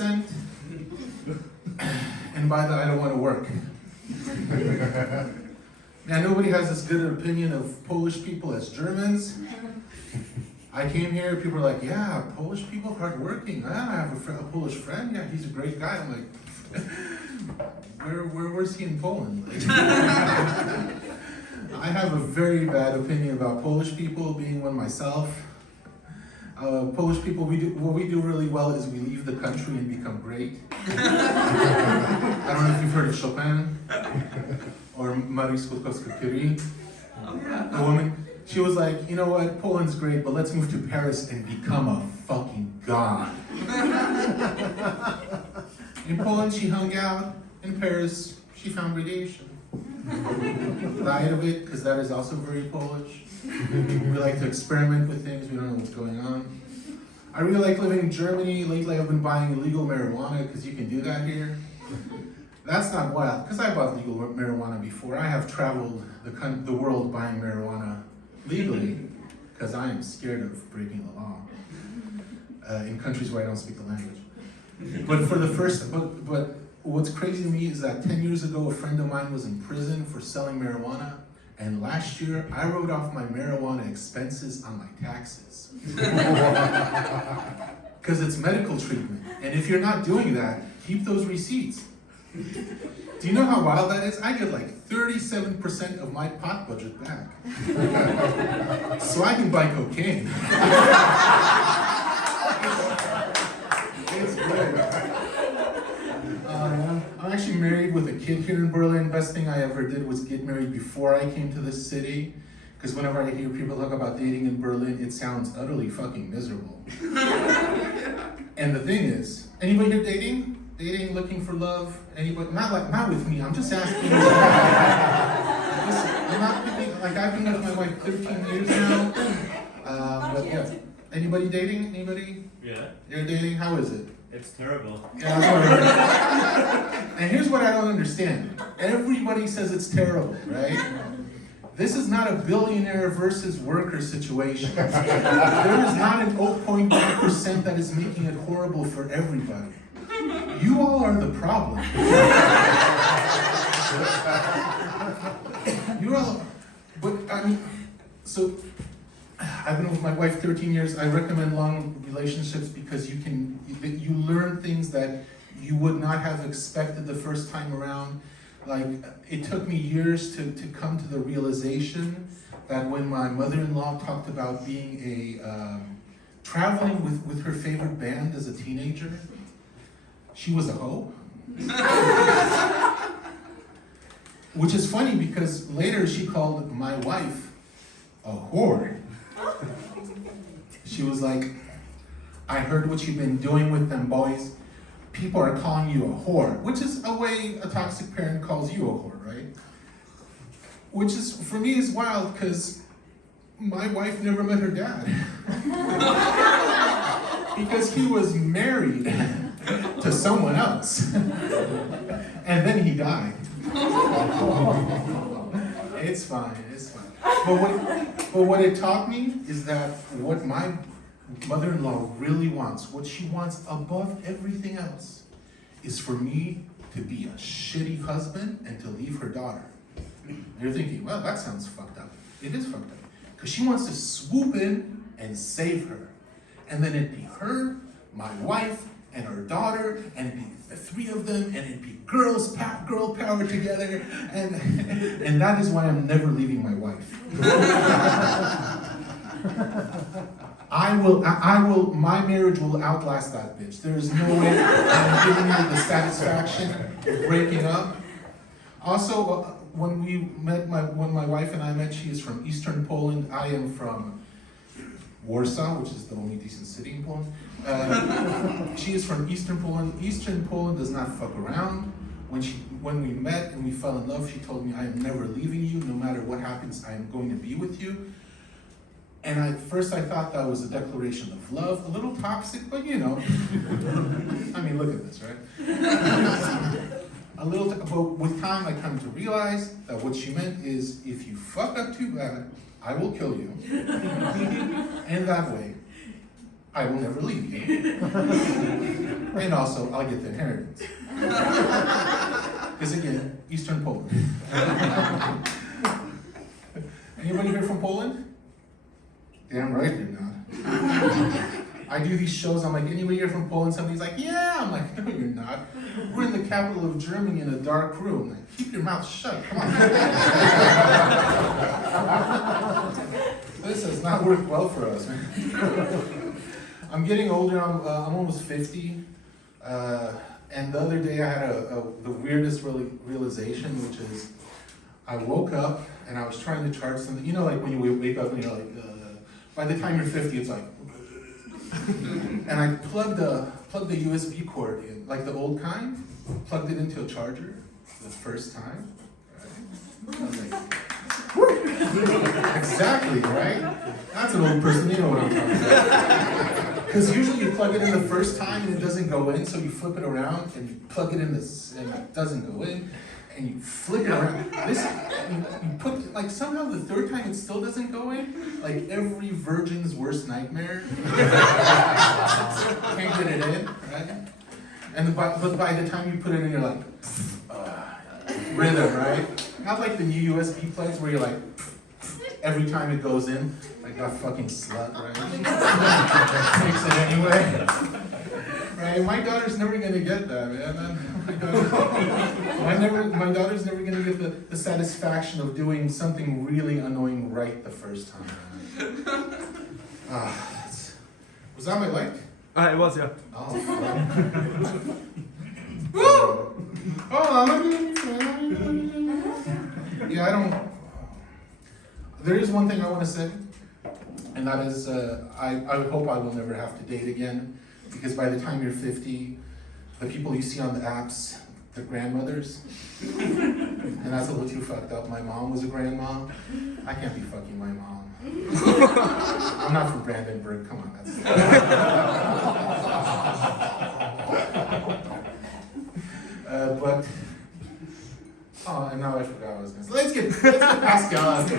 accent, and by the I don't want to work. Now, nobody has as good an opinion of Polish people as Germans. I came here, people were like, yeah, Polish people, hardworking. I have a Polish friend, yeah, he's a great guy. I'm like, where's he in Poland? I have a very bad opinion about Polish people, being one myself. Polish people, what we do really well is we leave the country and become great. I don't know if you've heard of Chopin or Marie Skłodowska-Curie, a woman. She was like, you know what, Poland's great, but let's move to Paris and become a fucking god. In Poland, she hung out. In Paris, she found radiation. Died of it, because that is also very Polish. We like to experiment with things, we don't know what's going on. I really like living in Germany. Lately I've been buying illegal marijuana, because you can do that here. That's not wild, because I bought legal marijuana before. I have traveled the world buying marijuana legally, because I am scared of breaking the law in countries where I don't speak the language. But but what's crazy to me is that 10 years ago, a friend of mine was in prison for selling marijuana, and last year, I wrote off my marijuana expenses on my taxes. Because it's medical treatment, and if you're not doing that, keep those receipts. Do you know how wild that is? I get like 37% of my pot budget back. So I can buy cocaine. It's good. I'm actually married with a kid here in Berlin. Best thing I ever did was get married before I came to this city. Because whenever I hear people talk about dating in Berlin, it sounds utterly fucking miserable. And the thing is, anybody here dating? Dating, looking for love? Anybody? Not with me. I'm just asking. I'm not picking, like I've been with my wife 13 years now. But yeah. Anybody dating? Anybody? Yeah. You're dating? How is it? It's terrible. Yeah, and here's what I don't understand. Everybody says it's terrible, right? This is not a billionaire versus worker situation. There is not an 0.1% that is making it horrible for everybody. You all are the problem. You're all, but I mean, so I've been with my wife 13 years. I recommend long relationships because you learn things that you would not have expected the first time around. Like, it took me years to come to the realization that when my mother-in-law talked about being traveling with her favorite band as a teenager, she was a hoe. Which is funny because later she called my wife a whore. She was like, I heard what you've been doing with them boys. People are calling you a whore, which is a way a toxic parent calls you a whore, right? Which is, for me, is wild because my wife never met her dad. Because he was married to someone else. And then he died. It's fine, it's fine. But what it taught me is that what my mother-in-law really wants, what she wants above everything else, is for me to be a shitty husband and to leave her daughter. And you're thinking, well, that sounds fucked up. It is fucked up. Because she wants to swoop in and save her. And then it'd be her, my wife, and her daughter, and it'd be the three of them, and it'd be girl power together, and that is why I'm never leaving my wife. My marriage will outlast that bitch. There is no way I'm giving her the satisfaction of breaking up. Also, when my wife and I met, she is from Eastern Poland. I am from Warsaw, which is the only decent city in Poland. She is from Eastern Poland. Eastern Poland does not fuck around. When we met and we fell in love, she told me, I am never leaving you. No matter what happens, I am going to be with you. And at first I thought that was a declaration of love, a little toxic, but you know. I mean, look at this, right? But with time I come to realize that what she meant is, if you fuck up too bad, I will kill you. And that way, I will never leave you. And also, I'll get the inheritance. Because again, Eastern Poland. Anybody here from Poland? Damn right you're not. I do these shows, I'm like, anybody here from Poland? Somebody's like, yeah. I'm like, no, you're not. We're in the capital of Germany in a dark room. Like, keep your mouth shut, come on. This has not worked well for us, man. I'm getting older, I'm almost 50. And the other day I had the weirdest realization, which is, I woke up and I was trying to charge something. You know, like when you wake up and you're like, by the time you're 50, it's like, and I plugged the USB cord in, like the old kind, plugged it into a charger for the first time. Right? I was like, exactly, right? That's an old person, you know what I'm talking about. Because usually you plug it in the first time and it doesn't go in, so you flip it around and you plug it in this and it doesn't go in. And you flip it around. This, you put, like somehow the third time it still doesn't go in. Like every virgin's worst nightmare. Can't get it in, right? And but by the time you put it in, you're like, rhythm, right? Not like the new USB plugs where you're like, every time it goes in, like that fucking slut, right? Takes it anyway. Right? My daughter's never gonna get that, man. My daughter's never gonna get the satisfaction of doing something really annoying right the first time. Was that my light? It was, yeah. Oh, woo! Yeah, I don't. There is one thing I want to say, and that is, I hope I will never have to date again, because by the time you're 50, the people you see on the apps, the grandmothers, and that's a little too fucked up. My mom was a grandma. I can't be fucking my mom. I'm not from Brandenburg, come on, that's but, oh, and now I forgot what I was gonna say. Let's get Pascal out here.